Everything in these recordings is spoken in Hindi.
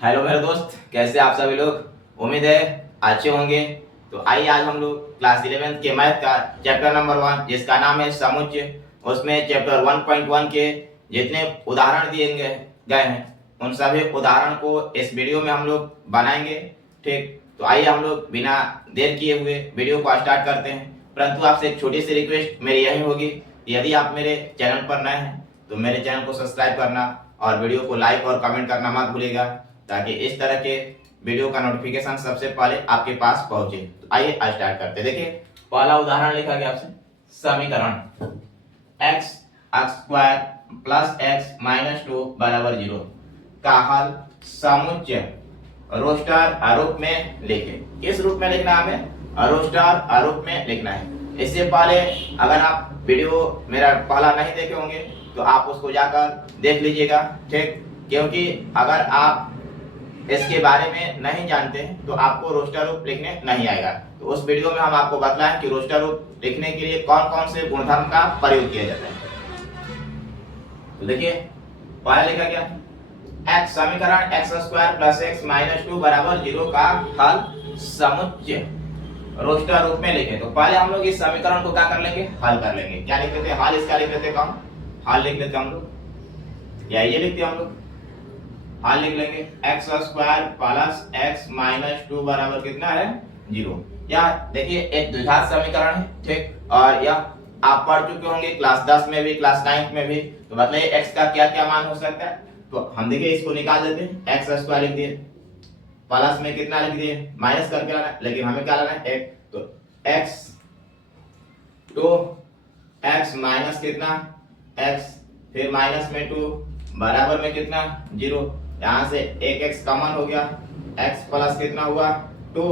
हेलो मेरे दोस्त, कैसे आप सभी लोग। उम्मीद है अच्छे होंगे। तो आइए आज हम लोग क्लास 11th के मैथ का चैप्टर नंबर 1 जिसका नाम है समुच्चय, उसमें चैप्टर 1.1 के जितने उदाहरण दिए गए हैं उन सभी उदाहरण को इस वीडियो में हम लोग बनाएंगे। ठीक, तो आइए हम लोग बिना देर किए हुए वीडियो को स्टार्ट करते हैं। परंतु आपसे एक छोटी सी रिक्वेस्ट मेरी यही होगी, यदि आप मेरे चैनल पर नए हैं तो मेरे चैनल को सब्सक्राइब करना और वीडियो को लाइक और कमेंट करना मत भूलिएगा, ताकि इस तरह के वीडियो का नोटिफिकेशन सबसे पहले आपके पास पहुंचे। तो आइए स्टार्ट करते हैं। देखिए, पहला उदाहरण लिखा गया आपसे, समीकरण x square plus x minus 2 बराबर 0 का हल समुच्चय रोस्टर रूप में लिखे। किस रूप में लिखना है हमें? रोस्टर रूप में लिखना है। इससे पहले अगर आप वीडियो मेरा पहला नहीं देखे होंगे तो आप उसको जाकर देख लीजिएगा। ठीक, क्योंकि अगर आप इसके बारे में नहीं जानते हैं तो आपको रोस्टर रूप लिखने नहीं आएगा। तो उस वीडियो में हम आपको बताएं कि रोस्टर रूप लिखने के लिए कौन कौन से गुणधर्म का प्रयोग किया जाता है। तो देखिए, पहला लिखा गया x समीकरण x square plus x minus 2 बराबर 0 का हल समुच्चय रोस्टर रूप में लिखे। तो पहले हम लोग इस समीकरण को क्या कर लेंगे? हल कर लेंगे। क्या लिख लेते हैं? हल इसका लिख लेते हैं। कौन हल लिख लेते हैं हम लोग, या ये लिखते हैं हम लोग, हल लिख लेंगे x square plus x minus 2 बराबर कितना है? 0। यह देखिए एक द्विघात समीकरण है। ठीक, और यह आप पढ़ चुके होंगे क्लास 10 में भी, क्लास 9 में भी। तो मतलब x का क्या क्या मान हो सकता है, तो हम देखिए इसको निकाल देते हैं। x स्क्वायर लिख दिए, प्लस में कितना लिख दिए, माइनस करके लाना है, लेकिन हमें क्या लाना है? एक। तो x तो x माइनस कितना x, फिर माइनस में 2 बराबर में कितना? 0। यहाँ से एक x कॉमन हो गया, x प्लस कितना हुआ? 2,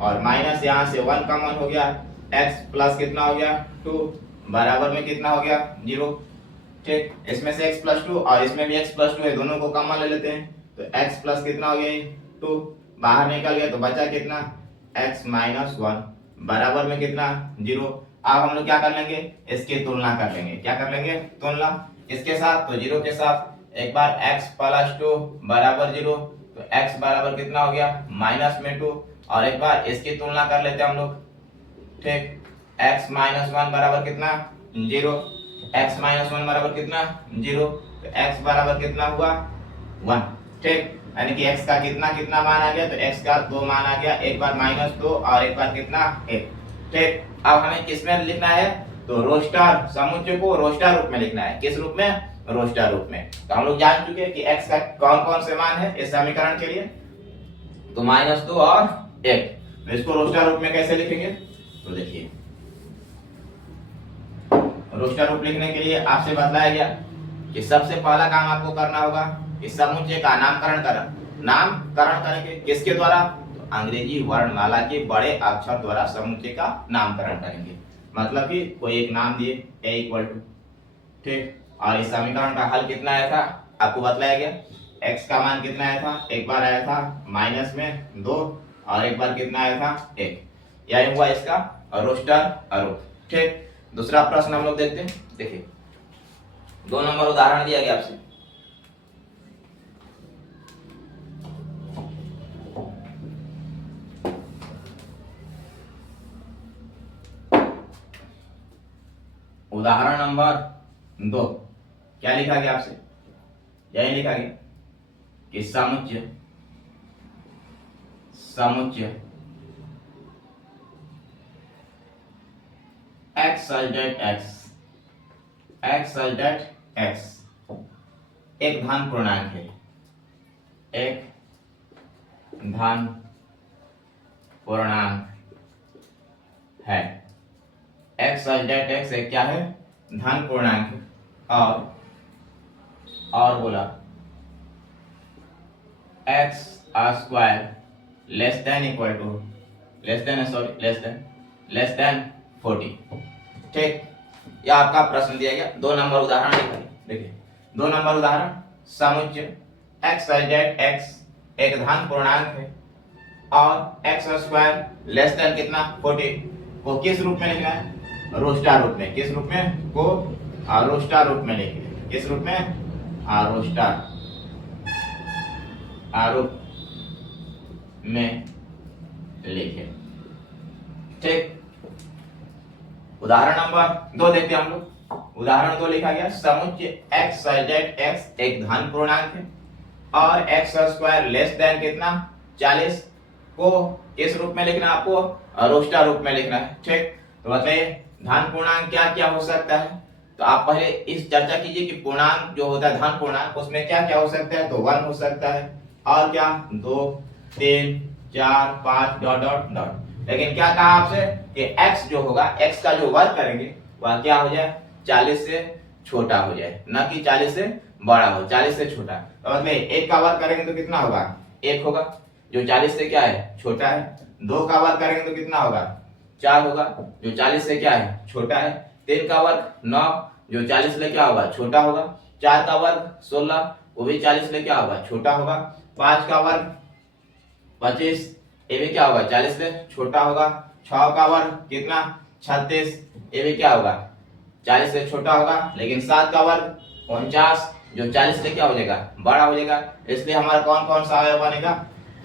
और माइनस यहाँ से 1 कॉमन हो गया, x प्लस कितना हो गया? 2 बराबर में कितना हो गया? 0। ठीक, इसमें से x प्लस 2 और इसमें भी x प्लस 2 है, दोनों को कॉमन ले लेते हैं। तो x प्लस कितना हो गया? 2 बाहर निकल गया, तो बचा कितना? x माइनस 1 बराबर में कितना? 0। अब हम लोग क्या कर लेंगे? इसकी तुलना कर लेंगे। क्या कर लेंगे? तुलना किसके साथ? तो 0 के साथ। एक बार x प्लस 2 बराबर 0, तो x बराबर कितना हो गया? माइनस में 2, और एक बार इसकी तुलना कर लेते हैं हम लोग। ठीक, x माइनस 1 बराबर कितना? 0। x माइनस 1 बराबर कितना? 0। तो x बराबर कितना हुआ? 1। ठीक, यानी कि x का कितना कितना मान आ गया? तो x का 2 मान आ गया, एक बार माइनस 2 और एक बार कितना? 1। ठीक, अब हमें किस में लिखना है? तो रोस्टर समुच्चय को रोस्टर रूप में लिखना है। किस रूप में? रोस्टर रूप में। तो हम लोग जान चुके हैं कि x का कौन कौन से मान है इस समीकरण के लिए, तो माइनस 2 और 1। तो इसको रोस्टर रूप में कैसे लिखेंगे? तो देखिए, रोस्टर रूप लिखने के लिए आपसे बताया गया कि सबसे पहला काम आपको करना होगा इस समुच्चय का नामकरण करेंगे। किसके द्वारा? तो अंग्रेजी वर्णमाला के बड़े अक्षर द्वारा समुच्चय का नामकरण करेंगे। मतलब कि कोई एक नाम दिए a इक्वल टू। ठीक, और इस समीकरण का हल कितना आया था आपको बताया गया। x का मान कितना आया था? एक बार आया था माइनस में 2 और एक बार कितना आया था? 1। यही हुआ इसका रोस्टर रूप। ठीक, दूसरा प्रश्न हम लोग देखते हैं। देखिए, 2 नंबर उदाहरण दिया गया आपसे। उदाहरण नंबर 2 क्या लिखा गया आपसे? यही लिखा गया कि समुच्चय x एक धन पूर्णांक है। एक धन पूर्णांक है। x एक क्या है? धन पूर्णांक है। और बोला x square less than equal to less than 40। ठीक, यह आपका प्रश्न दिया गया। 2 नंबर उदाहरण लिखिए। देखिए, 2 नंबर उदाहरण, समुच्चय x एक धन पूर्णांक है और x स्क्वायर लेस देन कितना? 40 को किस रूप में लिखना है? रोस्टर रूप में। किस रूप में? को रोस्टर रूप में लिखिए। किस रूप में? रोस्टर रूप में लिखे। ठीक, उदाहरण नंबर 2 देखते हैं हम लोग। उदाहरण 2 लिखा गया, समुच्चय एक्स वाई जेड एक्स एक धन पूर्णांक है और एक्स स्क्वायर लेस देन कितना 40 को किस रूप में लिखना है आपको, रोस्टर रूप में लिखना है। ठीक, तो बताइए धन पूर्णांक क्या क्या हो सकता है। तो आप पहले इस चर्चा कीजिए कि पूर्णांक जो होता है धन पूर्णांक उसमें क्या क्या हो सकता है। तो 1 हो सकता है और क्या 2 3 4 5 डॉट डॉट डॉट। लेकिन क्या कहा आपसे कि x जो होगा, x का जो वर्ग करेंगे वह क्या हो जाए 40 से छोटा हो जाए, ना कि 40 से बड़ा हो, 40 से छोटा। तो मतलब 1 का वर्ग करेंगे तो कितना होगा 1 होगा जो 40 से क्या है छोटा है। 2 का वर्ग करेंगे तो कितना होगा 4 होगा जो 40 से क्या है छोटा है। 3 का वर्ग 9 जो 40 से क्या होगा छोटा होगा। 4 का वर्ग 16 वो भी 40 से क्या होगा छोटा होगा। 5 का वर्ग 25 ये भी क्या होगा 40 से छोटा होगा। 6 का वर्ग कितना 36 ये भी क्या होगा 40 से छोटा होगा। लेकिन 7 का वर्ग 49 जो 40 से क्या हो जाएगा बड़ा हो जाएगा। इसलिए हमारा कौन कौन सा अवयव बनेगा,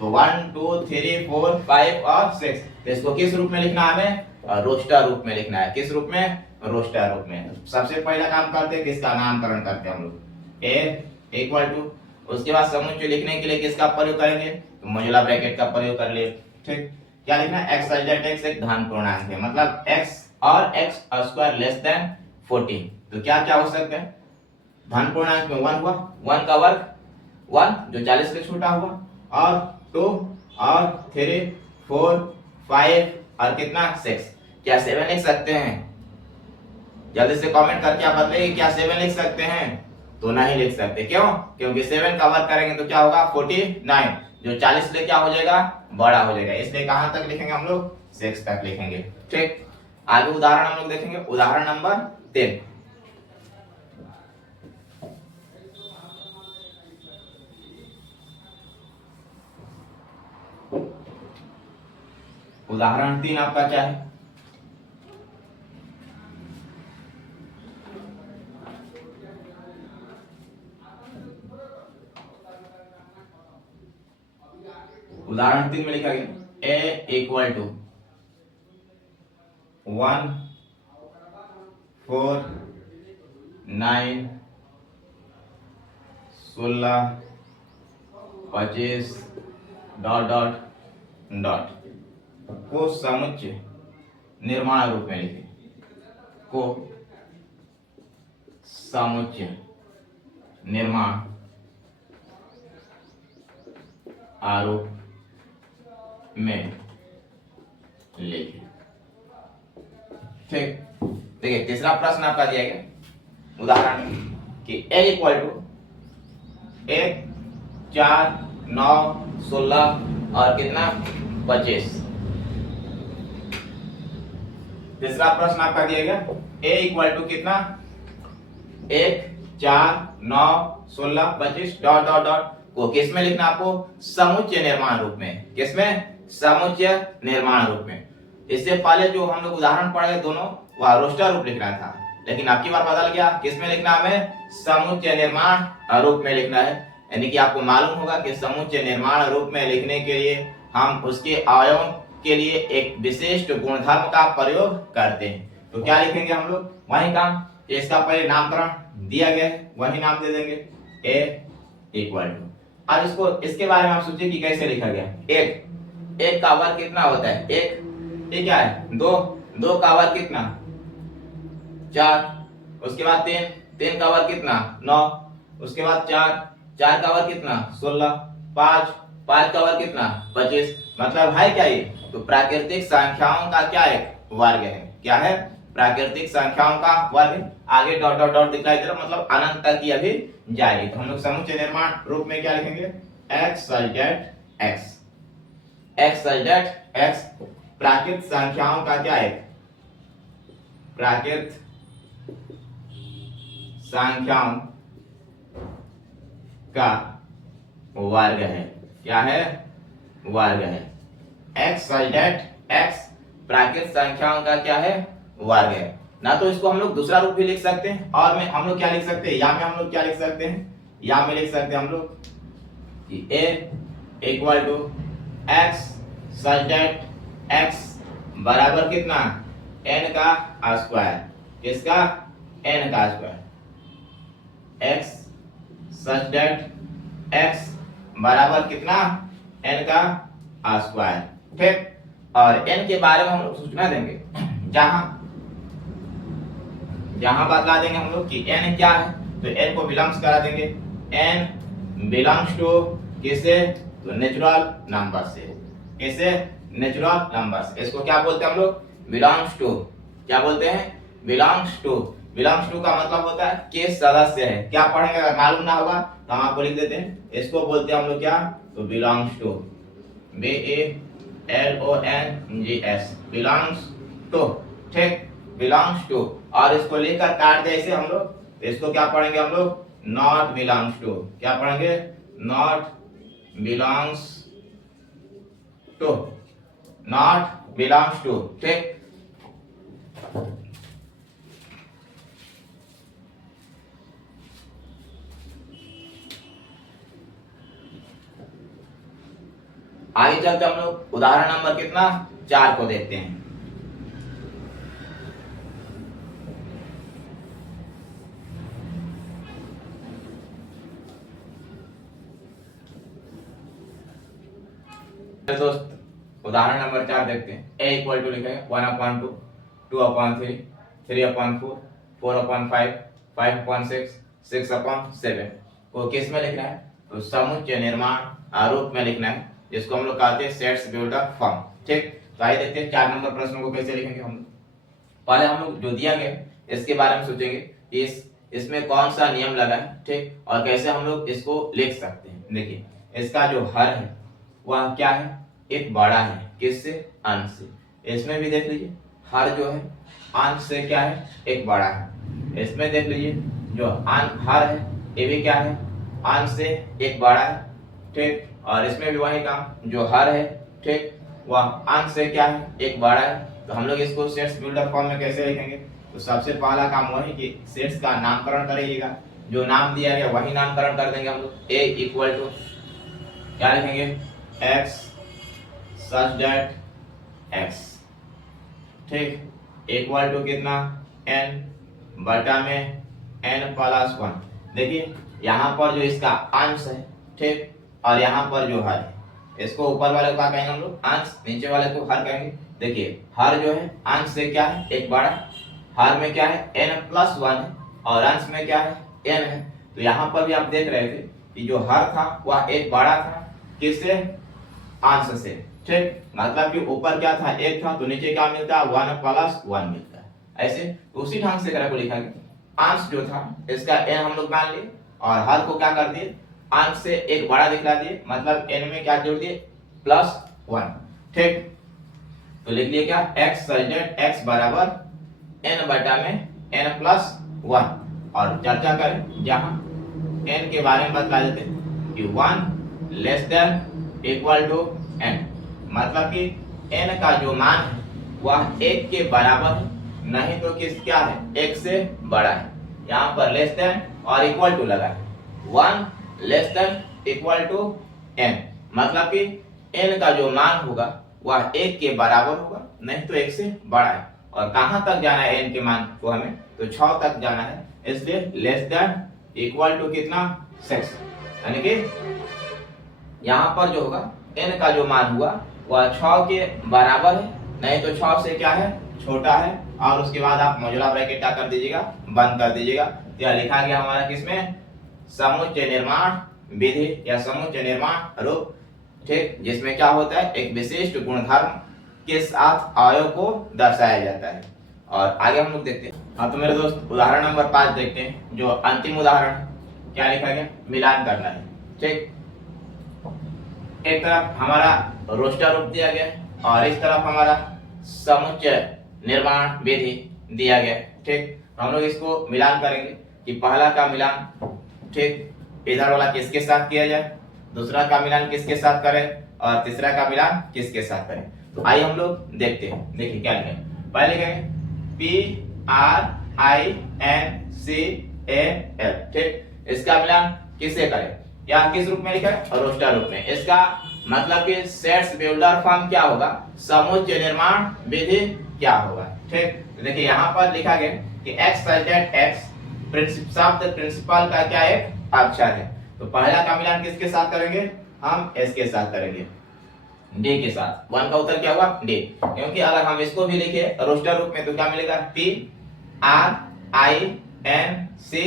तो 1 2 3 4 5 और 6। तो इसको किस रूप में लिखना है हमें, रोस्टर रूप में लिखना है। किस रूप में, रोस्टर रूप में। सबसे पहला काम करते हैं किसका नामकरण करते हैं हम लोग, ए इक्वल टू, उसके बाद समुच्चय लिखने के लिए किसका प्रयोग करेंगे, तो मोजुला ब्रैकेट का प्रयोग कर लिए। ठीक, क्या लिखना है x वाई जेड x एक धन पूर्णांक है, मतलब x और x स्क्वायर लेस देन 14। तो क्या क्या हो सकता है, धन पूर्णांक में 1 हुआ, 1 का वर्ग 1 जो 40 से छोटा हुआ, और 2 और 3 4 5 और कितना 6। क्या 7 लिख सकते हैं, जल्दी से कमेंट करके आप बताइए क्या 7 लिख सकते हैं। तो नहीं लिख सकते, क्यों, क्योंकि 7 का वर्ग करेंगे तो क्या होगा 49 जो 40 से क्या हो जाएगा बड़ा हो जाएगा। इसलिए कहां तक लिखेंगे हम लोग 6 तक लिखेंगे। ठीक, आगे उदाहरण हम लोग देखेंगे। उदाहरण नंबर 3, उदाहरण 3 आपका क्या है, उदाहरण 3 में लिखा गया a equal to 1 4 9 16 25 dot dot dot को समुच्चय निर्माण रूप में लिखे, को समुच्चय निर्माण आरूप में लिखे। ठीक, देखिए तीसरा प्रश्न आपका दिया गया उदाहरण कि a इक्वल टू 1 4 9 16 और कितना 25। तीसरा प्रश्न आपका दिया गया a इक्वल टू कितना 1 4 9 16 25 डॉट डॉट डॉट को किस में लिखना आपको, समुच्चय निर्माण रूप में। किसमें, समुच्चय निर्माण रूप में। इससे पहले जो हम लोग उदाहरण पढ़े दोनों वह रोस्टर रूप लिखना था, लेकिन आपकी बार बदल गया, किसमें लिखना हमें समुच्चय निर्माण रूप में लिखना है। यानी कि आपको मालूम होगा कि समुच्चय निर्माण रूप में लिखने के लिए हम उसके अवयवों के लिए एक विशिष्ट गुणधर्म का प्रयोग करते हैं। तो क्या लिखेंगे हम लोग, वही काम, इसका पहले नामकरण दिया गया है वही नाम दे देंगे a इक्वल टू। अब इसको इसके बारे में आप सोचिए कि कैसे लिखा गया। एक का वर्ग कितना होता है, एक, ये क्या है 2, 2 का वर्ग कितना 4, उसके बाद 3, 3 का वर्ग कितना 9, उसके बाद 4, 4 का वर्ग कितना 16, 5, 5 का वर्ग कितना 25। मतलब है क्या ये, तो प्राकृतिक संख्याओं का क्या एक वर्ग है। क्या है, प्राकृतिक संख्याओं का वर्ग। आगे डॉट डॉट डॉट दिखाई दे रहा, मतलब अनंत तक की अभी जाएगी। तो हम लोग समुच्चय निर्माण रूप में क्या लिखेंगे, x y z x, x y z x प्राकृत संख्याओं का क्या है, प्राकृत संख्याओं का वर्ग है। क्या है, वर्ग है। x वाई जेड x प्राकृत संख्याओं का क्या है, वर्ग है। ना तो इसको हम लोग दूसरा रूप भी लिख सकते हैं, और में हम लोग क्या लिख सकते हैं, या में हम लोग क्या लिख सकते हैं, या में लिख सकते हैं हम लोग कि a equal to x such that x बराबर कितना n का स्क्वायर, किसका n का square, x such that x बराबर कितना n का स्क्वायर, ठीक। और n के बारे में हम लोग सूचना देंगे, जहां जहां बतला देंगे हम लोग कि n क्या है, तो n को बिलोंग्स करा देंगे, n बिलोंग्स टू किसे, तो नेचुरल नंबर से, किसे नेचुरल नंबर से। इसको क्या बोलते हैं हम लोग, बिलोंग्स टू, क्या बोलते हैं, बिलोंग्स टू। बिलोंग्स टू का मतलब होता है किस सदस्य है, क्या पढ़ेंगे, अगर मालूम ना होगा तो हम आपको लिख देते हैं, इसको बोलते हैं हम लोग क्या, तो belongs to, BALONGS, belongs to, ठीक, बिलोंग्स टू। और इसको लेकर काट दे इसे हम लोग, इसको क्या पढ़ेंगे हम लोग, नॉट बिलोंग्स टू, क्या पढ़ेंगे, not belongs to, not belongs to, ठीक। आगे चलते हम लोग उदाहरण नंबर कितना 4 को देखते हैं। दोस्त उदाहरण नंबर 4 देखते हैं। a इक्वल टू लिखा है 1/2, 2/3, 3/4, 4/5, 5/6, 6/7 को किस में लिखना है, तो समुच्चय निर्माण आरूप में लिखना है, जिसको हम लोग कहते हैं सेट्स बिल्डअप फॉर्म, ठीक। तो आइए देखते हैं 4 नंबर प्रश्न को कैसे लिखेंगे हम लोग। पहले हम लोग जो दिया गया इसके बारे में सोचेंगे कि इसमें कौन सा नियम लगा है, ठीक, और कैसे हम लोग इसको लिख सकते हैं। देखिए इसका जो हर है वह क्या है, एक बड़ा है, किससे, अंश से। इसमें भी देख लीजिए हर जो है अंश से क्या है, एक बड़ा है। इसमें देख लीजिए जो हर है ये भी क्या है, अंश से एक बड़ा है, ठीक। और इसमें भी वही काम, जो हर है, ठीक, वह अंश से क्या है, एक बड़ा है। तो हम लोग इसको सेट्स बिल्डअप फॉर्म में कैसे लिखेंगे, तो सबसे पहला काम वही कि सेट्स का नामकरण करिएगा, जो नाम दिया गया वही नामकरण कर देंगे हम लोग। a इक्वल टू क्या लिखेंगे, x सच दैट x, ठीक, इक्वल टू कितना, n बटा में n+1। देखिए यहाँ पर जो इसका अंश है, ठीक, और यहाँ पर जो हर है, इसको ऊपर वाले को क्या कहेंगे हम लोग, अंश, नीचे वाले को हर कहेंगे। देखिए हर जो है अंश से क्या है, एक बड़ा, हर में क्या है n+1 है, और अंश में क्या है n है। तो यहाँ पर भी आप देख रहे थे कि जो हर था वह एक बड़ा था, किससे, अंश से, ठीक। मतलब कि ऊपर क्या था, एक था, तो नीचे क्या मिलता है, 1+1 मिलता है। ऐसे तो उसी ढंग से करा को लिखा गया, अंश जो था इसका n हम लोग मान लिए, और हर को क्या कर दिए, अंश से एक बड़ा दिखला दिए, मतलब n में क्या जोड़ दिए, +1, ठीक। तो लिख लिए क्या, x सच दैट x बराबर n बटा में n+1। और चर्चा करें जहां n के बारे में बतला देते हैं कि 1 less than equal to n, मतलब कि n का जो मान है वह 1 के बराबर है, नहीं तो किस क्या है, 1 से बड़ा है। यहाँ पर लेस देन और इक्वल टू लगा है, 1 less than equal to n, मतलब कि n का जो मान होगा वह 1 के बराबर होगा, नहीं तो 1 से बड़ा है। और कहां तक जाना है n के मान को हमें, तो 6 तक जाना है, इसलिए लेस देन इक्वल टू कितना, 6। यानी कि यहाँ पर जो होगा n का जो मान हुआ वह 6 के बराबर है, नहीं तो 6 से क्या है, छोटा है। और उसके बाद आप मौजूदा ब्रैकेट क्या कर दीजिएगा, बंद कर दीजिएगा। तो यह लिखा गया हमारा किसमें, समुच्चय निर्माण विधि या समुच्चय निर्माण रूप, ठीक, जिसमें क्या होता है, एक विशिष्ट गुणधर्म के साथ अवयव को दर्शाया जाता है। और आगे हम लोग देखते हैं। हाँ तो मेरे दोस्त उदाहरण नंबर 5 देखते हैं, जो अंतिम उदाहरण है। क्या लिखा गया, मिलान करना है, ठीक। एक तरफ हमारा रोस्टर रूप दिया गया और इस तरफ हमारा समुच्चय निर्माण विधि दिया गया, ठीक। हम लोग इसको मिलान करेंगे कि पहला का मिलान, ठीक, इधर वाला किसके साथ किया जाए, दूसरा का मिलान किसके साथ करें, और तीसरा का मिलान किसके साथ करें। तो आइए हम लोग देखते हैं। देखिए क्या लिखेंगे, पहले लिखेंगे PRINCAL, ठीक। इसका मिलान किससे करें, या किस रूप में लिखा है, रोस्टर रूप में। इसका मतलब कि सेट्स बिल्डर फॉर्म क्या होगा, समुच्चय निर्माण विधि क्या होगा। ठीक, देखिए यहाँ पर लिखा गया कि एक्स सल्टेट एक्स शब्द प्रिंसिपल का क्या एक अक्षर है। तो पहला का मिलान किसके साथ करेंगे, हम इसके साथ करेंगे, डी के साथ। वन का उत्तर क्या हुआ, डी। क्योंकि अगर हम इसको भी लिखे रोस्टर रूप में तो क्या मिलेगा, P R I N C,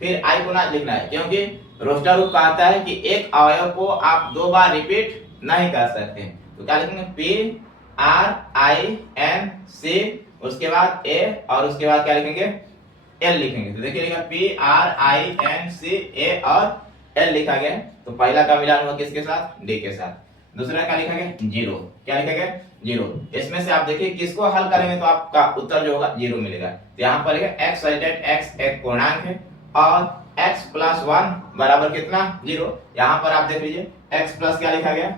फिर आई को ना लिखना है क्योंकि रोस्टर रूप कहता है कि एक अवयव को आप दो बार रिपीट नहीं कर सकते। तो क्या लिखेंगे, P R I N C, उसके बाद ए और उसके बाद क्या लिखेंगे, एल लिखेंगे। तो देखिए लिखा P R I N C A और एल लिखा गया। तो पहला का मिलान हुआ किसके साथ, डी के साथ। दूसरा क्या लिखा गया, जीरो। क्या लिखा गया, जीरो। इसमें से आप देखिए किसको हल करेंगे तो आपका उत्तर जो होगा जीरो मिलेगा। तो यहाँ पर एक्स सल्टेट एक्स एक पूर्णांक है और x प्लस वन बराबर कितना, जीरो। यहाँ पर आप देख लीजिए x प्लस क्या लिखा गया,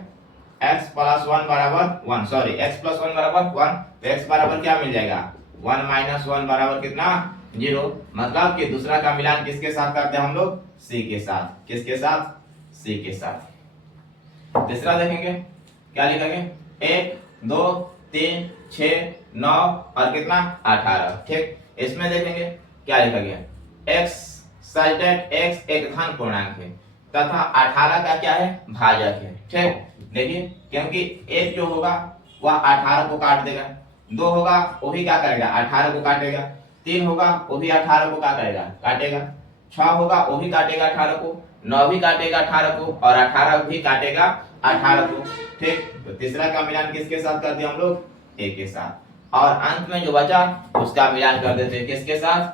x प्लस वन बराबर one, sorry x plus one बराबर वन। तो x बराबर क्या मिल जाएगा, वन माइनस वन बराबर कितना, जीरो। मतलब कि दूसरा का मिलान किसके साथ करते हैं हम लोग, c के साथ। किसके साथ, c के साथ। तीसरा देखेंगे क्या लिखा गया, एक दो तीन छह नौ और कितना 18। ठीक, इसमें देखेंगे क्या लिखा गया, x सल्टेट x एक धन पूर्णांक है तथा 18 का क्या है, भाजक है। ठीक, देखिए क्योंकि एक जो होगा वह 18 को काट देगा, दो होगा वो भी क्या करेगा, 18 को काटेगा, तीन होगा वो भी 18 को क्या करेगा, काटेगा, 6 होगा वो भी काटेगा 18 को, 9 भी काटेगा 18 को और 18 भी काटेगा 18 को। ठीक, तो तीसरा का मिलान किसके साथ कर दिया हम लोग, ए के साथ। और अंत में जो बचा उसका मिलान कर देते हैं किसके साथ,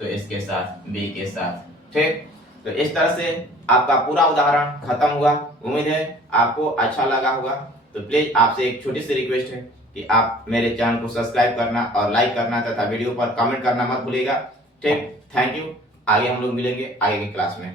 तो इसके साथ, बी के साथ। ठीक, तो इस तरह से आपका पूरा उदाहरण खत्म हुआ। उम्मीद है आपको अच्छा लगा होगा। तो प्लीज आपसे एक छोटी सी रिक्वेस्ट है कि आप मेरे चैनल को सब्सक्राइब करना और लाइक करना तथा वीडियो पर कमेंट करना मत भूलिएगा। ठीक, थैंक यू। आगे हम लोग मिलेंगे आगे की क्लास में।